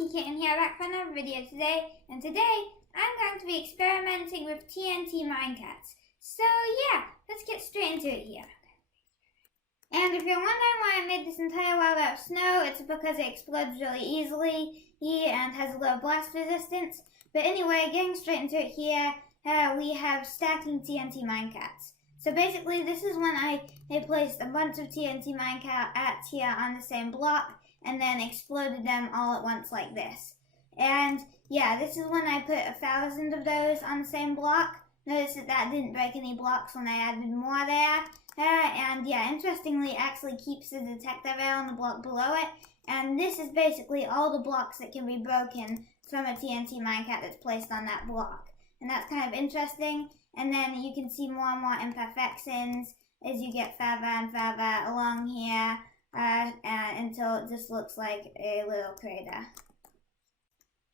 Monkey Kitten here, back for another video today, and today I'm going to be experimenting with TNT minecats. So yeah, let's get straight into it here. And if you're wondering why I made this entire world out of snow, it's because it explodes really easily and has a low blast resistance. But anyway, getting straight into it here, we have stacking TNT minecats. So basically this is when I placed a bunch of TNT minecats here on the same block, and then exploded them all at once like this. And yeah, this is when I put 1,000 of those on the same block. Notice that didn't break any blocks when I added more there. And yeah, interestingly, it actually keeps the detector there on the block below it. And this is basically all the blocks that can be broken from a TNT minecat that's placed on that block. And that's kind of interesting. And then you can see more and more imperfections as you get further and further along here. Until it just looks like a little crater.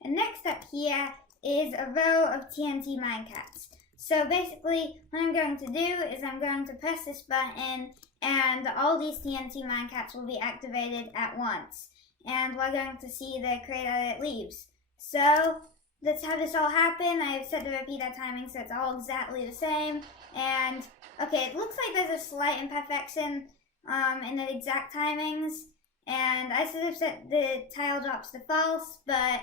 And next up here is a row of TNT minecats. So basically what I'm going to do is I'm going to press this button and all these TNT minecats will be activated at once. And we're going to see the crater it leaves. So that's how this all happened. I have set the repeater timing so it's all exactly the same. And okay, it looks like there's a slight imperfection in the exact timings, and I should have set the tile drops to false, but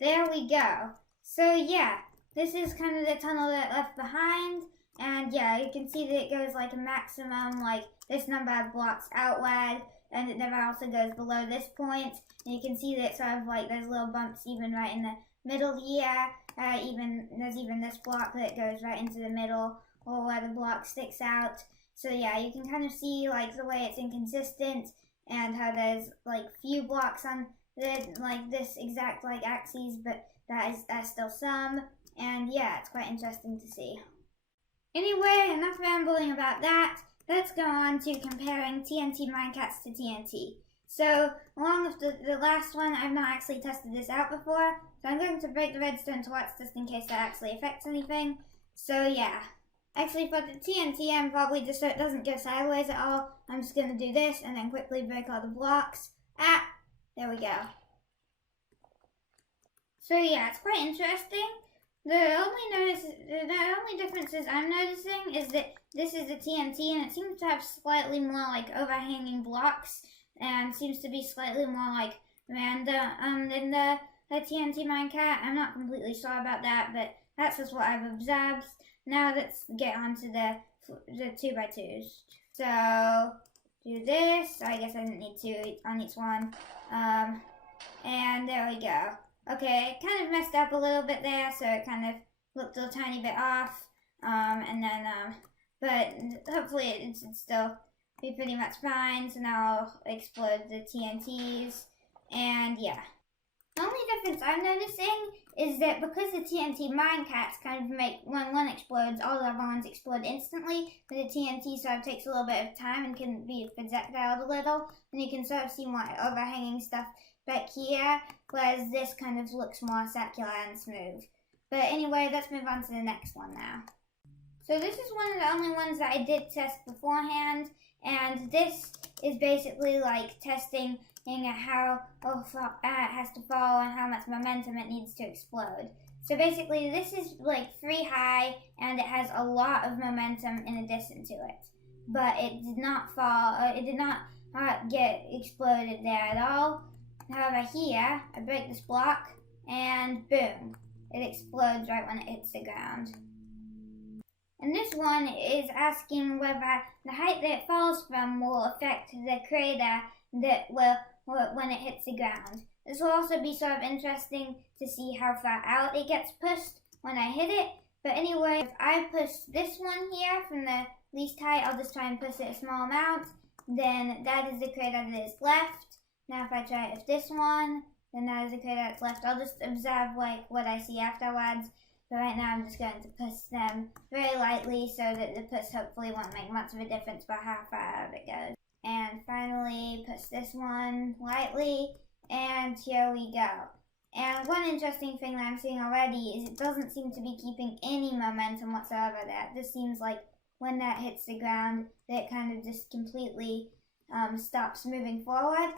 there we go. So yeah, this is kind of the tunnel that left behind, and yeah, you can see that it goes like a maximum, like this number of blocks outward, and it never also goes below this point, and you can see that sort of like there's little bumps even right in the middle here, there's even this block that goes right into the middle, or where the block sticks out. So yeah, you can kind of see like the way it's inconsistent and how there's like few blocks on this exact like axes, but that's still some. And yeah, it's quite interesting to see. Anyway, enough rambling about that. Let's go on to comparing TNT minecats to TNT. So along with the last one, I've not actually tested this out before, so I'm going to break the redstone torch just in case that actually affects anything. So yeah. Actually, for the TNT, I'm probably just so it doesn't go sideways at all, I'm just going to do this and then quickly break all the blocks. There we go. So yeah, it's quite interesting. The only differences I'm noticing is that this is the TNT and it seems to have slightly more like overhanging blocks and seems to be slightly more like random than the TNT minecart. I'm not completely sure about that, but that's just what I've observed. Now let's get on to the 2x2s. So do this. I guess I didn't need two on each one. And there we go. Okay, it kind of messed up a little bit there, so it kind of looked a tiny bit off. But hopefully it should still be pretty much fine. So now I'll explode the TNTs. And yeah. The only difference I'm noticing is that because the TNT minecats kind of make, when one explodes, all the other ones explode instantly, but the TNT sort of takes a little bit of time and can be projectiled a little, and you can sort of see more overhanging stuff back here, whereas this kind of looks more circular and smooth. But anyway, let's move on to the next one now. So this is one of the only ones that I did test beforehand, and this is basically like testing how it has to fall and how much momentum it needs to explode. So basically this is like 3 high and it has a lot of momentum in addition to it. But it did not fall, it did not get exploded there at all. However here, I break this block and boom, it explodes right when it hits the ground. And this one is asking whether the height that it falls from will affect the crater that will when it hits the ground. This will also be sort of interesting to see how far out it gets pushed when I hit it. But anyway, if I push this one here from the least height, I'll just try and push it a small amount, then that is the crater that is left. Now if I try it with this one, then that is the crater that's left. I'll just observe like what I see afterwards. But right now I'm just going to push them very lightly so that the push hopefully won't make much of a difference about how far out it goes. And finally, push this one lightly, and here we go. And one interesting thing that I'm seeing already is it doesn't seem to be keeping any momentum whatsoever there. This seems like when that hits the ground, that it kind of just completely stops moving forward.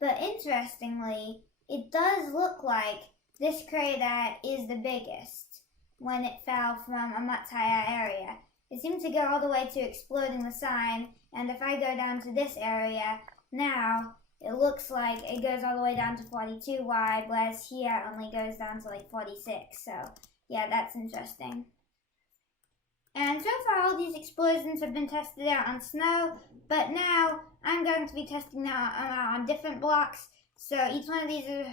But interestingly, it does look like this crater is the biggest when it fell from a much higher area. It seems to go all the way to exploding the sign, and if I go down to this area now, it looks like it goes all the way down to 42 wide, whereas here only goes down to like 46. So yeah, that's interesting. And so far all these explosions have been tested out on snow, but now I'm going to be testing them out on different blocks. So each one of these are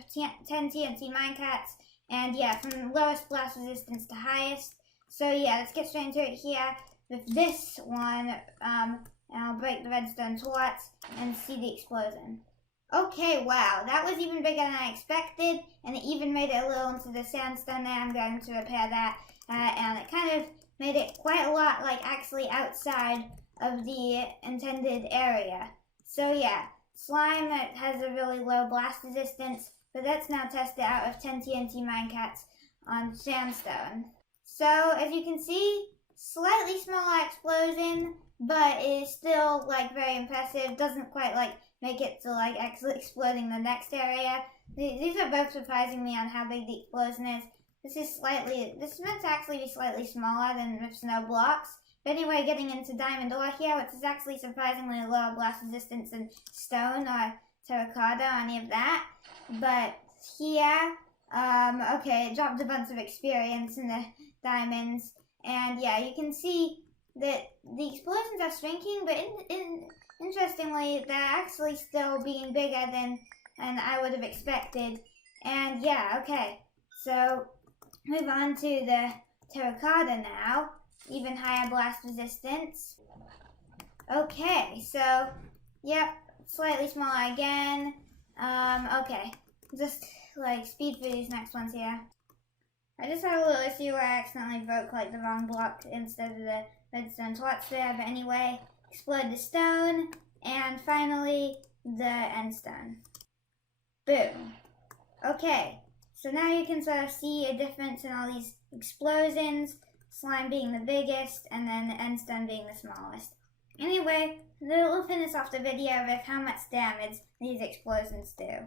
10 TNT minecarts, and yeah, from lowest blast resistance to highest. So yeah, let's get straight into it here with this one. And I'll break the redstone torch and see the explosion. Okay, wow, that was even bigger than I expected, and it even made it a little into the sandstone there. I'm going to repair that, and it kind of made it quite a lot, like actually outside of the intended area. So yeah, slime that has a really low blast resistance, but that's now tested out of 10 TNT minecarts on sandstone. So as you can see, slightly smaller explosion, but it is still like very impressive. Doesn't quite like make it to like actually exploding the next area. These are both surprising me on how big the explosion is. This is meant to actually be slightly smaller than with snow blocks. But anyway, getting into diamond ore here, which is actually surprisingly lower blast resistance than stone or terracotta or any of that. But here, okay, it dropped a bunch of experience in the diamonds. And yeah, you can see that the explosions are shrinking, but interestingly, they're actually still being bigger than I would have expected. And yeah, okay, so move on to the terracotta now, even higher blast resistance. Okay, so, yep, slightly smaller again. Okay, just like speed through these next ones here. I just had a little issue where I accidentally broke like the wrong block instead of the redstone torch there, but anyway, explode the stone, and finally the end stone. Boom. Okay, so now you can sort of see a difference in all these explosions, slime being the biggest, and then the end stone being the smallest. Anyway, we'll finish off the video with how much damage these explosions do.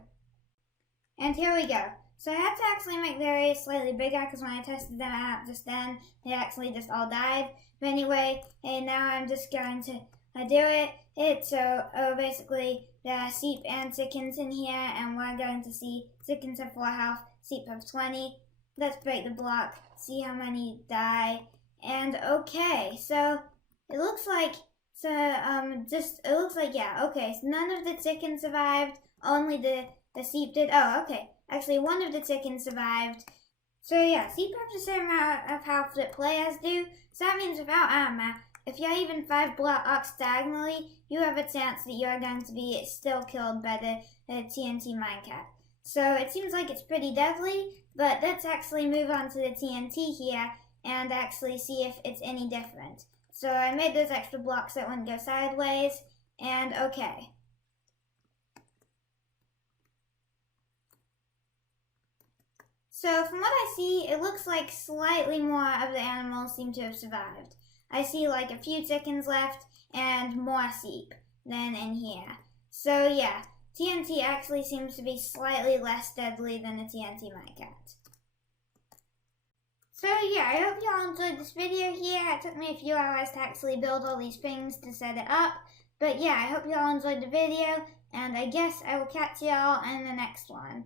And here we go. So I had to actually make the area slightly bigger because when I tested them out just then, they actually just all died. But anyway, and now I'm just going to do it. So basically there are sheep and chickens in here, and we're going to see chickens have 4 health, sheep have 20. Let's break the block, see how many die. And okay, so it looks like yeah, okay, so none of the chickens survived, only the sheep did. Oh, okay. Actually, one of the chickens survived. So yeah, sheep have the same amount of health that players do. So that means without armor, if you're even 5 blocks diagonally, you have a chance that you're going to be still killed by the TNT minecart. So it seems like it's pretty deadly, but let's actually move on to the TNT here and actually see if it's any different. So I made those extra blocks that wouldn't go sideways, and okay. So from what I see, it looks like slightly more of the animals seem to have survived. I see like a few chickens left and more sheep than in here. So yeah, TNT actually seems to be slightly less deadly than a TNT minecart. So yeah, I hope y'all enjoyed this video here. It took me a few hours to actually build all these things to set it up. But yeah, I hope y'all enjoyed the video, and I guess I will catch y'all in the next one.